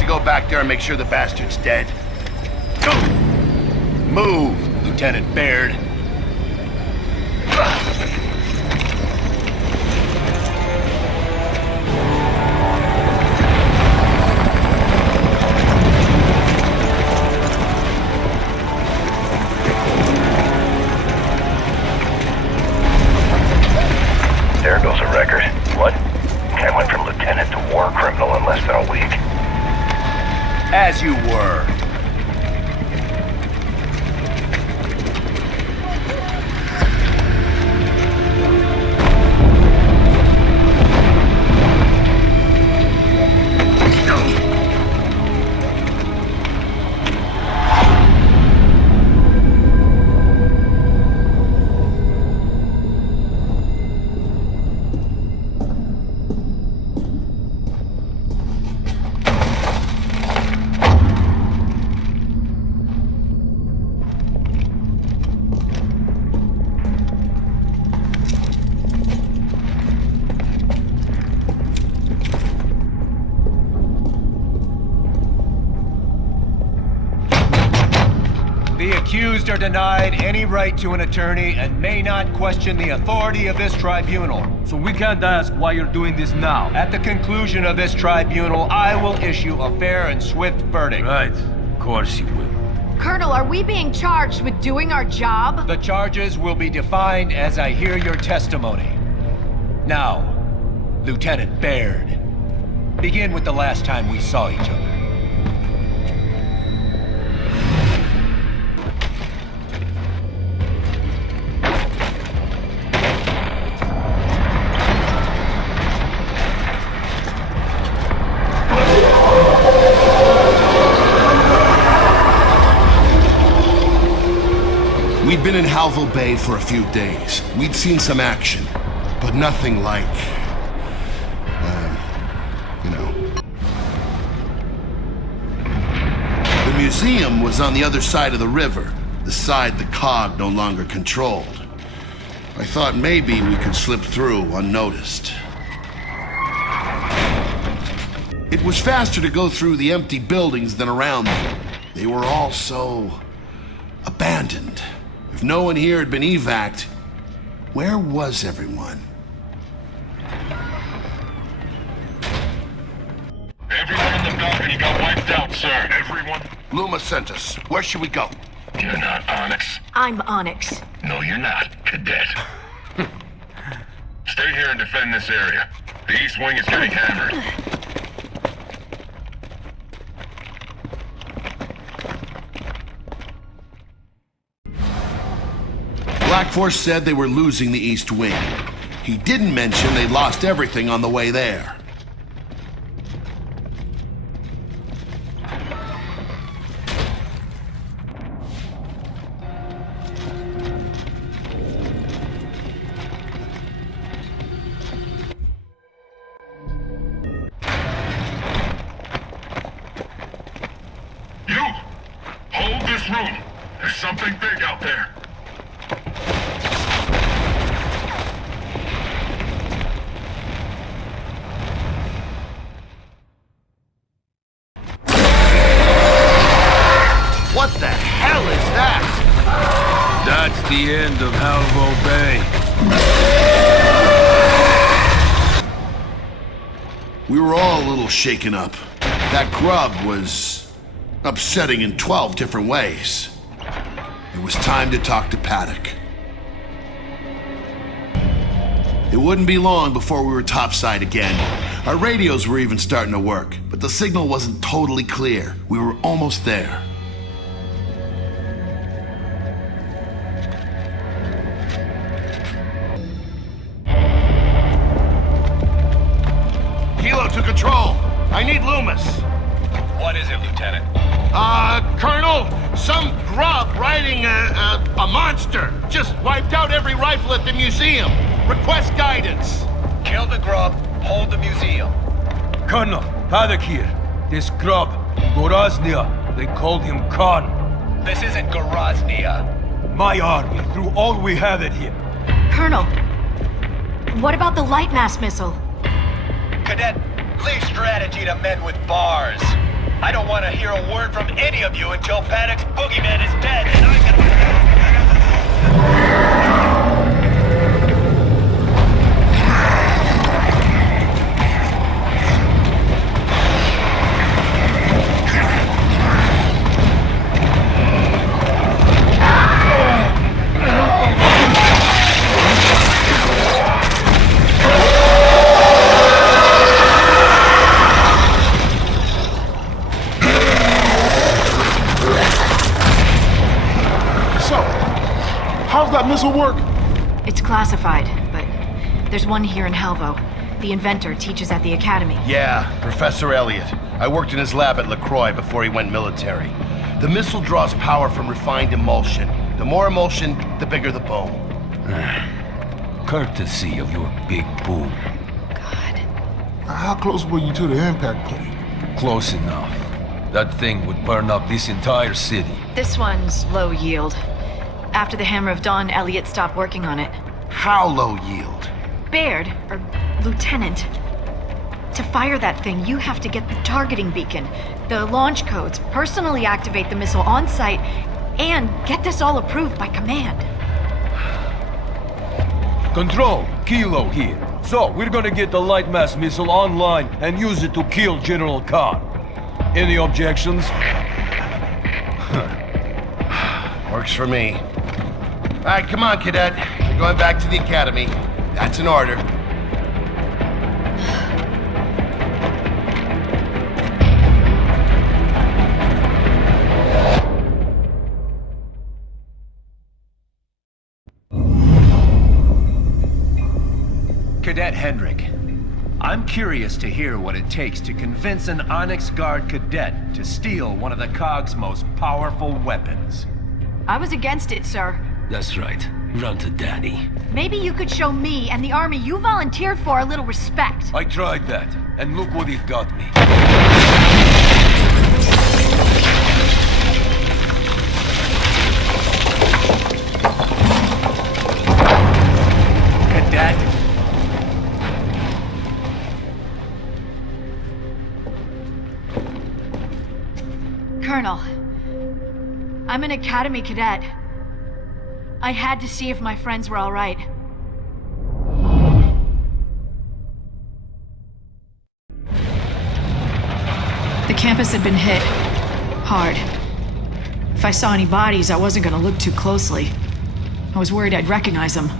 to go back there and make sure the bastard's dead? Move, Lieutenant Baird. There goes a record. What? I went from lieutenant to war criminal in less than a week. As you were. The accused are denied any right to an attorney and may not question the authority of this tribunal. So we can't ask why you're doing this now. At the conclusion of this tribunal, I will issue a fair and swift verdict. Right. Of course you will. Colonel, are we being charged with doing our job? The charges will be defined as I hear your testimony. Now, Lieutenant Baird, begin with the last time we saw each other. We'd been in Halvo Bay for a few days. We'd seen some action, but nothing like, you know. The museum was on the other side of the river, the side the COG no longer controlled. I thought maybe we could slip through unnoticed. It was faster to go through the empty buildings than around them. They were all so abandoned. If no one here had been evac'd, where was everyone? Everyone in the balcony got wiped out, sir. Everyone? Luma sent us. Where should we go? You're not Onyx. I'm Onyx. No, you're not, Cadet. Stay here and defend this area. The East Wing is getting hammered. Black Force said they were losing the East Wing. He didn't mention they lost everything on the way there. You! Hold this room. There's something big out there. What the hell is that? That's the end of Halvo Bay. We were all a little shaken up. That grub was upsetting in 12 different ways. It was time to talk to Paddock. It wouldn't be long before we were topside again. Our radios were even starting to work, but the signal wasn't totally clear. We were almost there. Kilo to control. I need Loomis. What is it, Lieutenant? Colonel, some grub riding a monster just wiped out every rifle at the museum. Request guidance. Kill the grub, hold the museum. Colonel, Paddock here. This grub, Goraznia, they called him Khan. This isn't Goraznia. My army threw all we had at him. Colonel, what about the light mass missile? Cadet, leave strategy to men with bars. gonna hear a word from any of you until Paddock's boogeyman is dead, and I can... How's that missile work? It's classified, but there's one here in Halvo. The inventor teaches at the academy. Yeah, Professor Elliot. I worked in his lab at LaCroix before he went military. The missile draws power from refined emulsion. The more emulsion, the bigger the boom. Courtesy of your big boom. God. How close were you to the impact point? Close enough. That thing would burn up this entire city. This one's low yield. After the Hammer of Dawn, Elliot stopped working on it. How low yield? Baird, or Lieutenant, to fire that thing, you have to get the targeting beacon, the launch codes, personally activate the missile on site, and get this all approved by command. Control, Kilo here. So, we're gonna get the light mass missile online and use it to kill General Khan. Any objections? Works for me. All right, come on, Cadet. We're going back to the academy. That's an order. Cadet Hendrik, I'm curious to hear what it takes to convince an Onyx Guard cadet to steal one of the COG's most powerful weapons. I was against it, sir. That's right. Run to Daddy. Maybe you could show me and the army you volunteered for a little respect. I tried that, and look what it got me. Cadet? Colonel, I'm an academy cadet. I had to see if my friends were all right. The campus had been hit. Hard. If I saw any bodies, I wasn't gonna look too closely. I was worried I'd recognize them.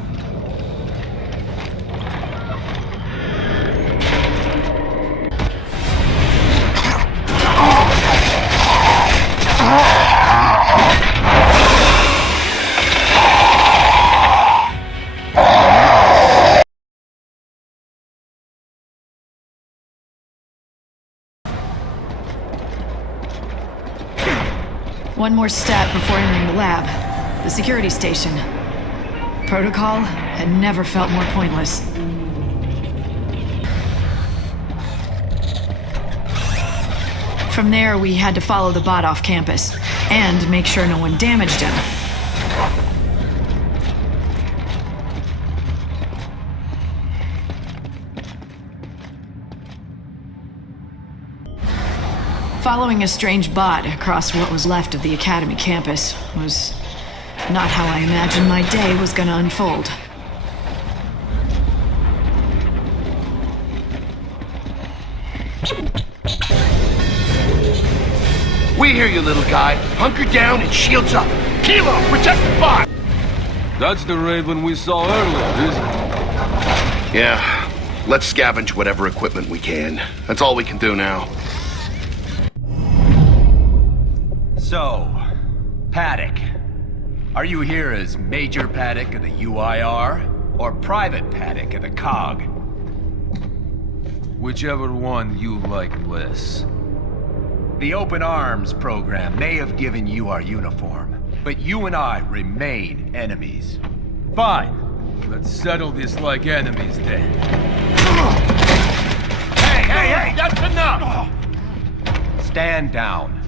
One more step before entering the lab. The security station. Protocol had never felt more pointless. From there, we had to follow the bot off campus, and make sure no one damaged him. Following a strange bot across what was left of the Academy campus was not how I imagined my day was gonna unfold. We hear you, little guy. Hunker down and shields up. Kilo, protect the bot! That's the Raven we saw earlier, isn't it? Yeah. Let's scavenge whatever equipment we can. That's all we can do now. So, Paddock. Are you here as Major Paddock of the UIR, or Private Paddock of the COG? Whichever one you like less. The Open Arms program may have given you our uniform, but you and I remain enemies. Fine. Let's settle this like enemies then. Hey, that's enough! Stand down.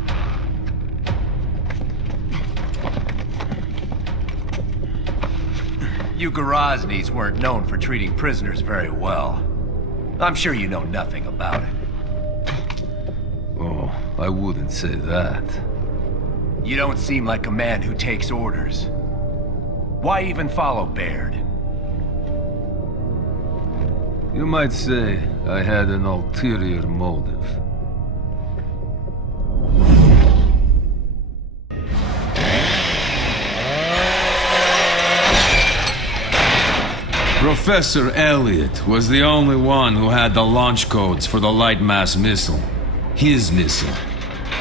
You Garaznys weren't known for treating prisoners very well. I'm sure you know nothing about it. Oh, I wouldn't say that. You don't seem like a man who takes orders. Why even follow Baird? You might say I had an ulterior motive. Professor Elliot was the only one who had the launch codes for the lightmass missile. His missile.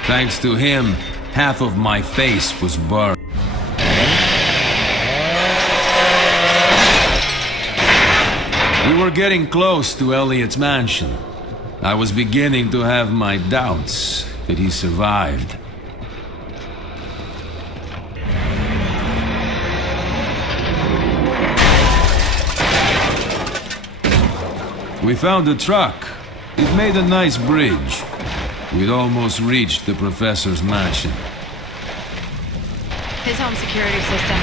Thanks to him, half of my face was burned. We were getting close to Elliot's mansion. I was beginning to have my doubts that he survived. We found a truck. It made a nice bridge. We'd almost reached the professor's mansion. His home security system.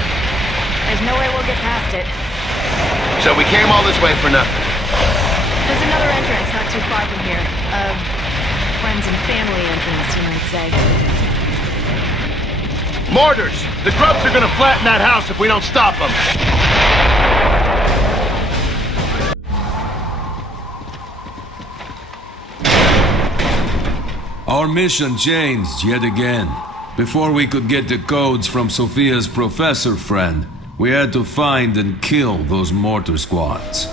There's no way we'll get past it. So we came all this way for nothing. There's another entrance not too far from here. Friends and family entrance, you might say. Mortars! The grubs are gonna flatten that house if we don't stop them. Our mission changed yet again. Before we could get the codes from Sophia's professor friend, we had to find and kill those mortar squads.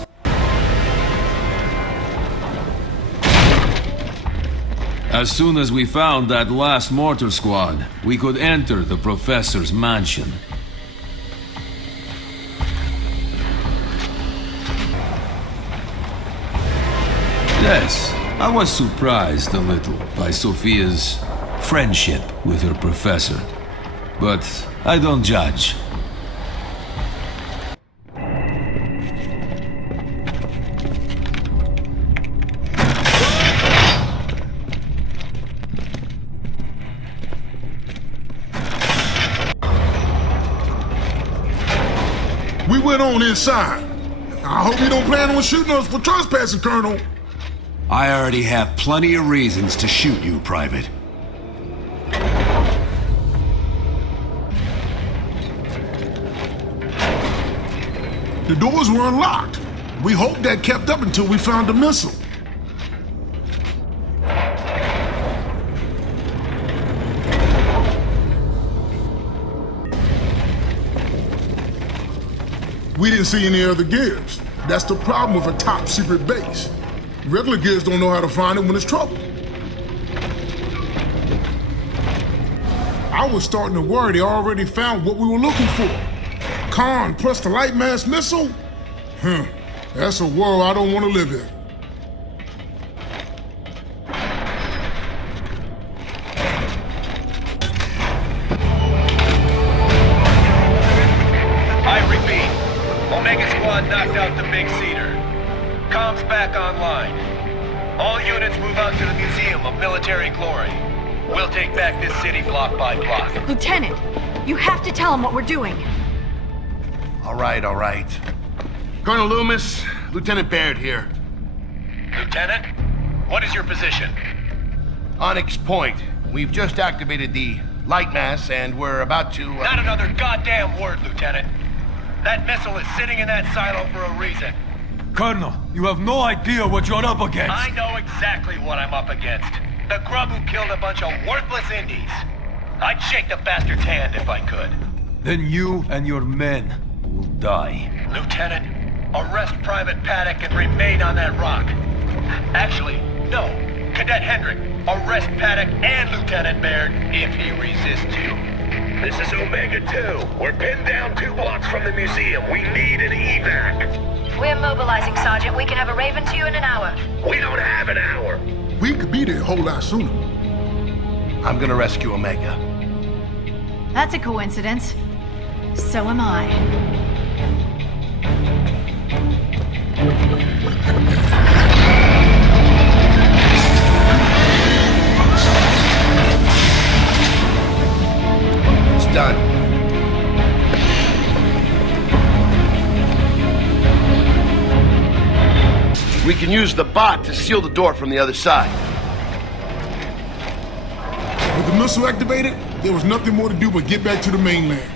As soon as we found that last mortar squad, we could enter the professor's mansion. Yes, I was surprised a little by Sophia's friendship with her professor. But I don't judge. We went on inside. I hope you don't plan on shooting us for trespassing, Colonel. I already have plenty of reasons to shoot you, Private. The doors were unlocked. We hoped that kept up until we found the missile. We didn't see any other gears. That's the problem with a top secret base. Regular gears don't know how to find it when it's trouble. I was starting to worry they already found what we were looking for. Khan plus the light mass missile? That's a world I don't want to live in. I repeat, Omega Squad knocked out the Big Cedar. Comms back online. All units move out to the Museum of Military Glory. We'll take back this city block by block. Lieutenant, you have to tell him what we're doing. All right. Colonel Loomis, Lieutenant Baird here. Lieutenant, what is your position? Onyx Point. We've just activated the light mass and we're about to... Not another goddamn word, Lieutenant. That missile is sitting in that silo for a reason. Colonel, you have no idea what you're up against. I know exactly what I'm up against. The grub who killed a bunch of worthless Indies. I'd shake the bastard's hand if I could. Then you and your men will die. Lieutenant, arrest Private Paddock and remain on that rock. Actually, no. Cadet Hendrick, arrest Paddock and Lieutenant Baird if he resists you. This is Omega 2. We're pinned down 2 blocks from the museum. We need an evac. We're mobilizing, Sergeant. We can have a Raven to you in an hour. We don't have an hour. We could be there a whole lot sooner. I'm gonna rescue Omega. That's a coincidence. So am I. It's done. We can use the bot to seal the door from the other side. With the missile activated, there was nothing more to do but get back to the mainland.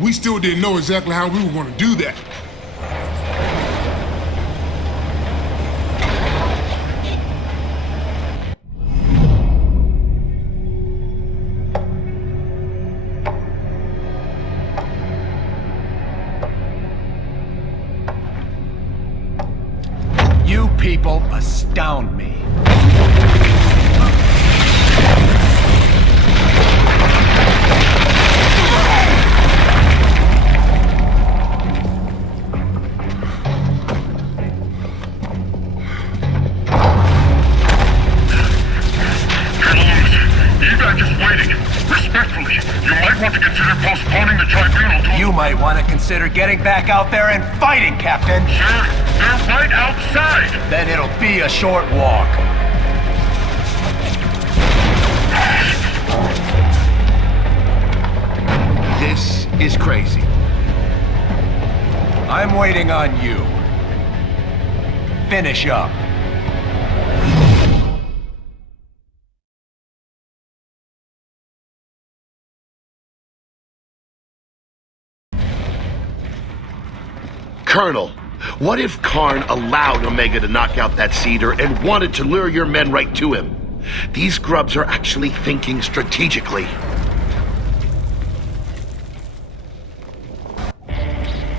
We still didn't know exactly how we were going to do that. You people astound me. Respectfully, you might want to consider postponing the tribunal to... You might want to consider getting back out there and fighting, Captain. Sir, they're right outside! Then it'll be a short walk. This is crazy. I'm waiting on you. Finish up. Colonel, what if Karn allowed Omega to knock out that cedar and wanted to lure your men right to him? These grubs are actually thinking strategically.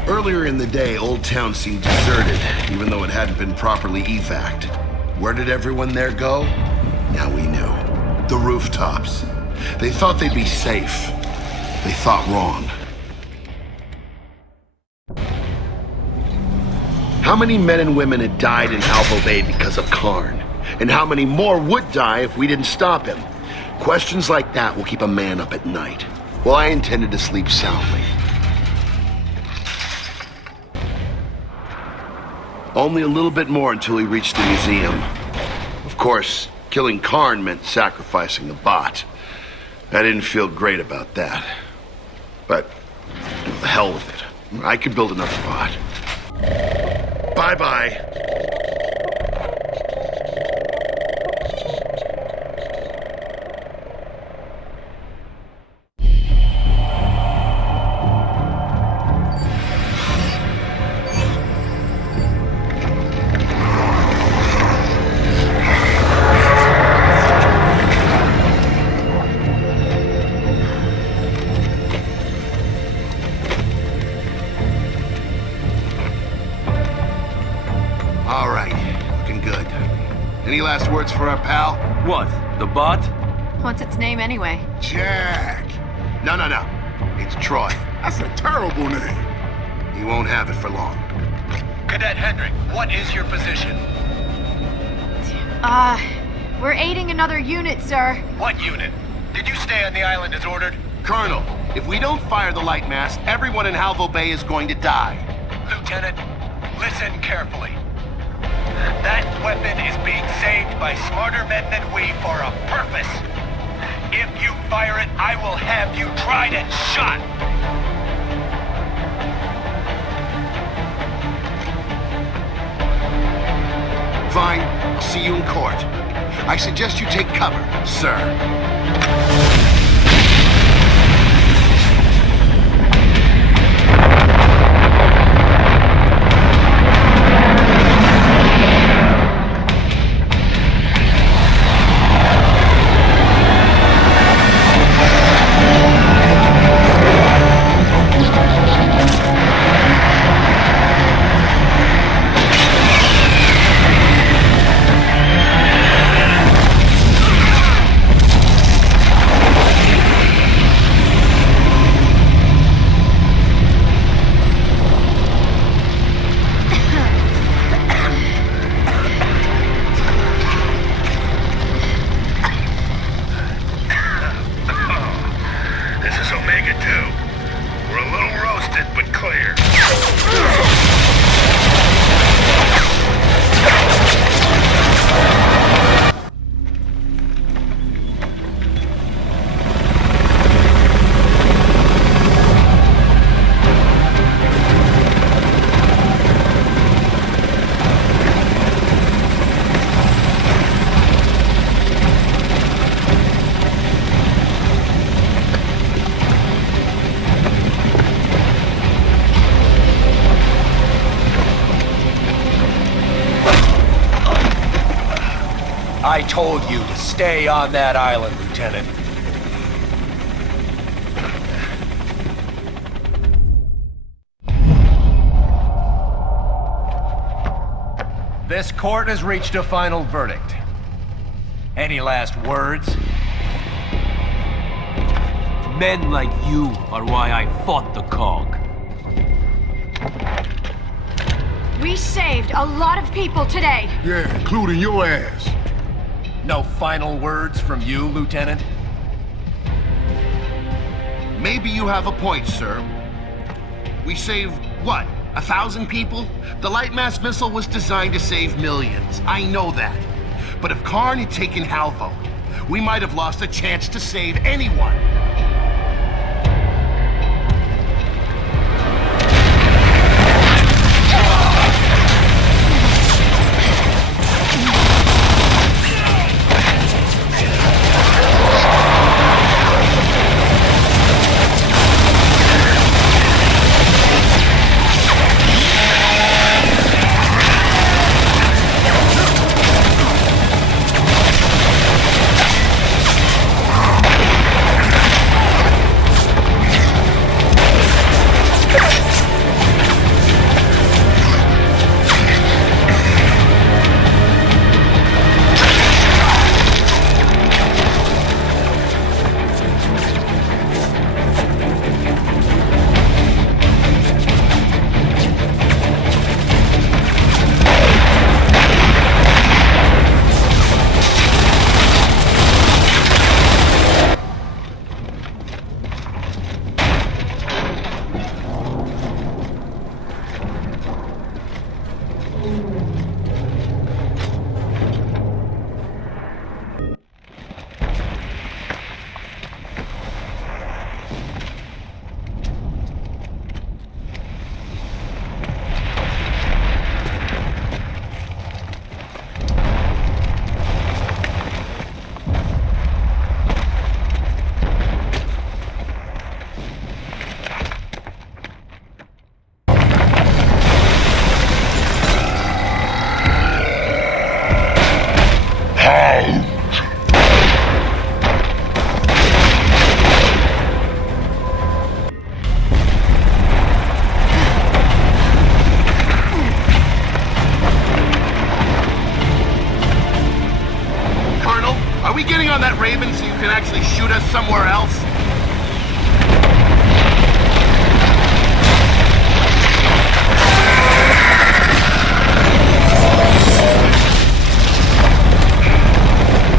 Earlier in the day, Old Town seemed deserted, even though it hadn't been properly evac'd. Where did everyone there go? Now we knew. The rooftops. They thought they'd be safe. They thought wrong. How many men and women had died in Halvo Bay because of Karn? And how many more would die if we didn't stop him? Questions like that will keep a man up at night. Well, I intended to sleep soundly. Only a little bit more until we reached the museum. Of course, killing Karn meant sacrificing the bot. I didn't feel great about that. But, the hell with it. I could build another bot. Bye-bye. All right, looking good. Any last words for our pal? What? The bot? What's its name anyway? Jack. No. It's Troy. That's a terrible name. He won't have it for long. Cadet Hendrik, what is your position? We're aiding another unit, sir. What unit? Did you stay on the island as ordered? Colonel, if we don't fire the light mass, everyone in Halvo Bay is going to die. Lieutenant, listen carefully. That weapon is being saved by smarter men than we for a purpose. If you fire it, I will have you tried and shot. Fine, I'll see you in court. I suggest you take cover, sir. told you to stay on that island, Lieutenant. This court has reached a final verdict. Any last words? Men like you are why I fought the cog. We saved a lot of people today. Yeah, including your ass. No final words from you, Lieutenant? Maybe you have a point, sir. We saved, what, 1,000 people? The light mass missile was designed to save millions. I know that. But if Karn had taken Halvo, we might have lost a chance to save anyone. On that Raven so you can actually shoot us somewhere else?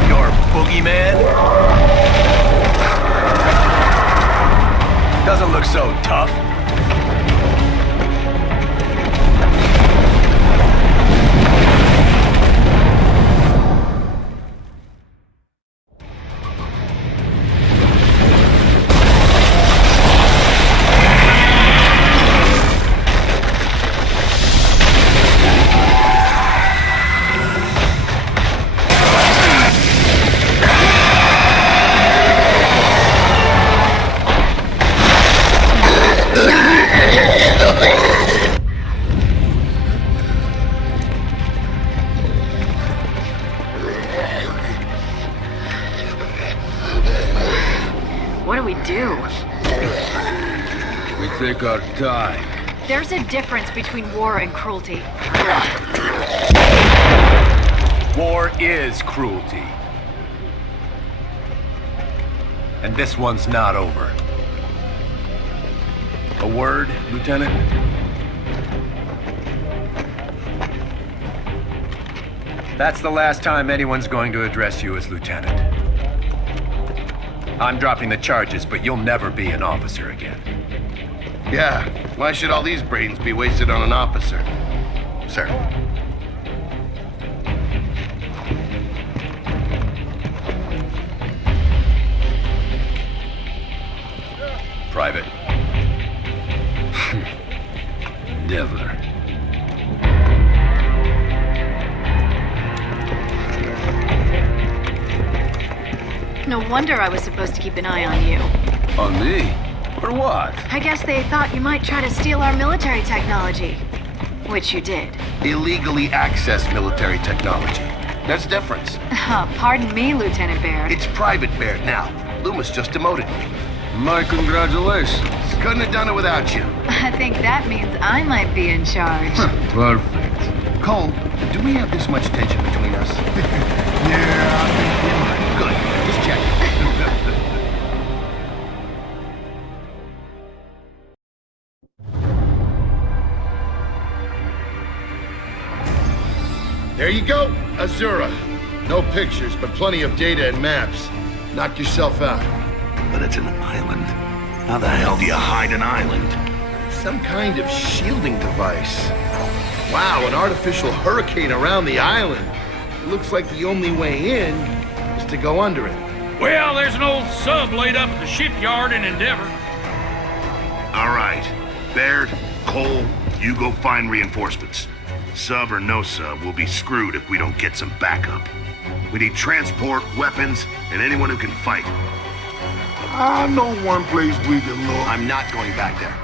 Your boogeyman? Doesn't look so tough. What do we do? We take our time. There's a difference between war and cruelty. War is cruelty. And this one's not over. A word, Lieutenant? That's the last time anyone's going to address you as Lieutenant. I'm dropping the charges, but you'll never be an officer again. Yeah, why should all these brains be wasted on an officer? Sir. Private. Never. No wonder I was supposed to keep an eye on you. On me? For what? I guess they thought you might try to steal our military technology. Which you did. Illegally access military technology. There's a difference. Pardon me, Lieutenant Baird. It's Private Baird now. Loomis just demoted me. My congratulations. Couldn't have done it without you. I think that means I might be in charge. Perfect. Cole, do we have this much tension between us? Yeah, I think we might. Good. Just check. There you go, Azura. No pictures, but plenty of data and maps. Knock yourself out. But it's an island. How the hell do you hide an island? Some kind of shielding device. Wow, an artificial hurricane around the island. It looks like the only way in is to go under it. Well, there's an old sub laid up at the shipyard in Endeavor. All right. Baird, Cole, you go find reinforcements. Sub or no sub, we'll be screwed if we don't get some backup. We need transport, weapons, and anyone who can fight. I know one place we can look. I'm not going back there.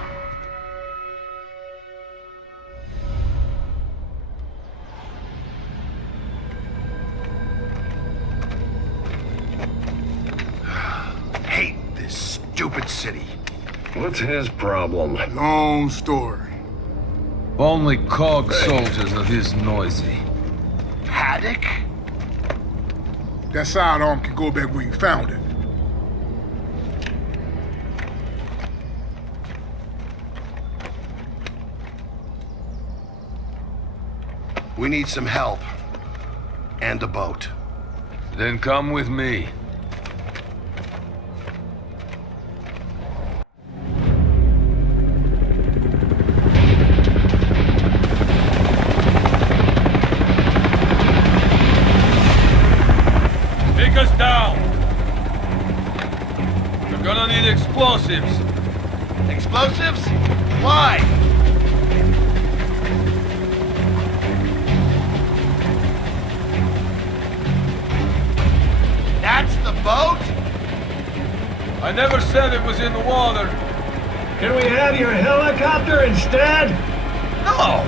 Hate this stupid city. What's his problem? Long story. Only cog soldiers are this noisy. Haddock? That sidearm can go back where you found it. We need some help. And a boat. Then come with me. Take us down. We're gonna need explosives. Explosives? Why? That's the boat? I never said it was in the water. Can we have your helicopter instead? No!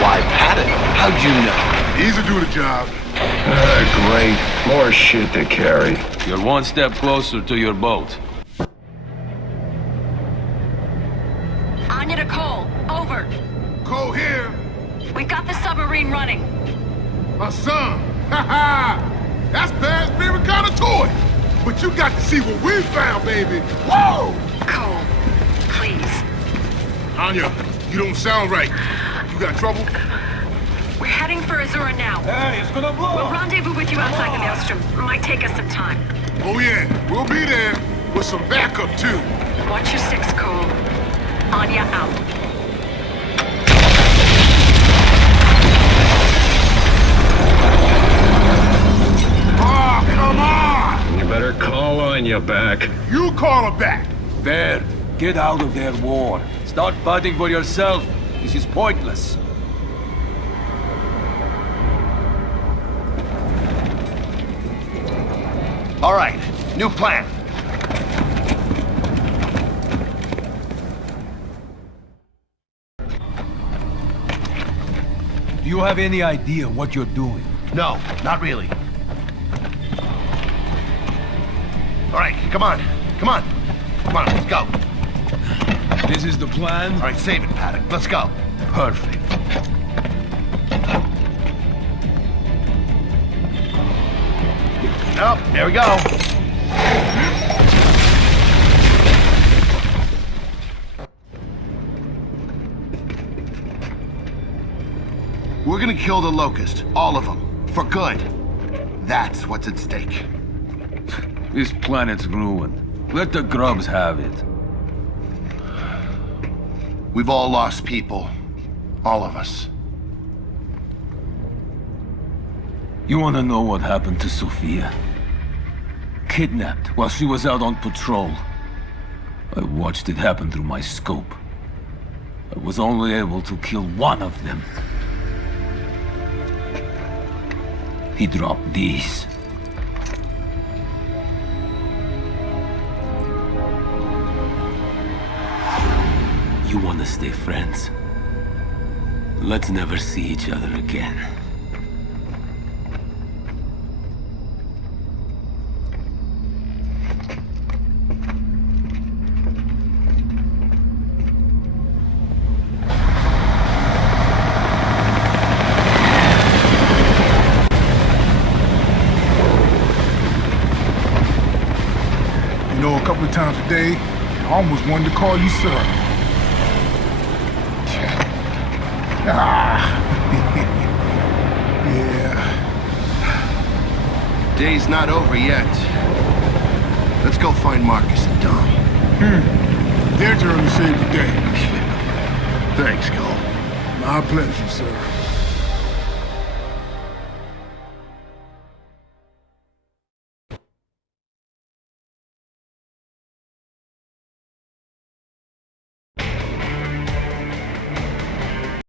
Why, Patton, how'd you know? Easy to do the job. Great. More shit to carry. You're one step closer to your boat. Anya to Cole. Over. Cole here. We've got the submarine running. My son. Ha ha! That's Baird's favorite kind of toy. But you got to see what we found, baby. Whoa! Cole, please. Anya, you don't sound right. You got trouble? We're heading for Azura now. Hey, it's gonna blow. We'll rendezvous with you outside the maelstrom. Might take us some time. Oh yeah, we'll be there with some backup too. Watch your six, Cole. Anya out. Oh, come on! You better call Anya back. You call her back. Baird, get out of their war. Start fighting for yourself. This is pointless. All right, new plan. Do you have any idea what you're doing? No, not really. All right, come on. Come on. Come on, let's go. This is the plan? All right, save it, Paddock. Let's go. Perfect. Oh, there we go. We're gonna kill the Locust, all of them, for good. That's what's at stake. This planet's ruined. Let the grubs have it. We've all lost people. All of us. You wanna know what happened to Sophia? Kidnapped while she was out on patrol. I watched it happen through my scope. I was only able to kill one of them. He dropped these. You want to stay friends? Let's never see each other again. You know, a couple of times a day, I almost wanted to call you sir. Yeah. Day's not over yet. Let's go find Marcus and Dom. Their turn to save the day. Thanks, Cole. My pleasure, sir.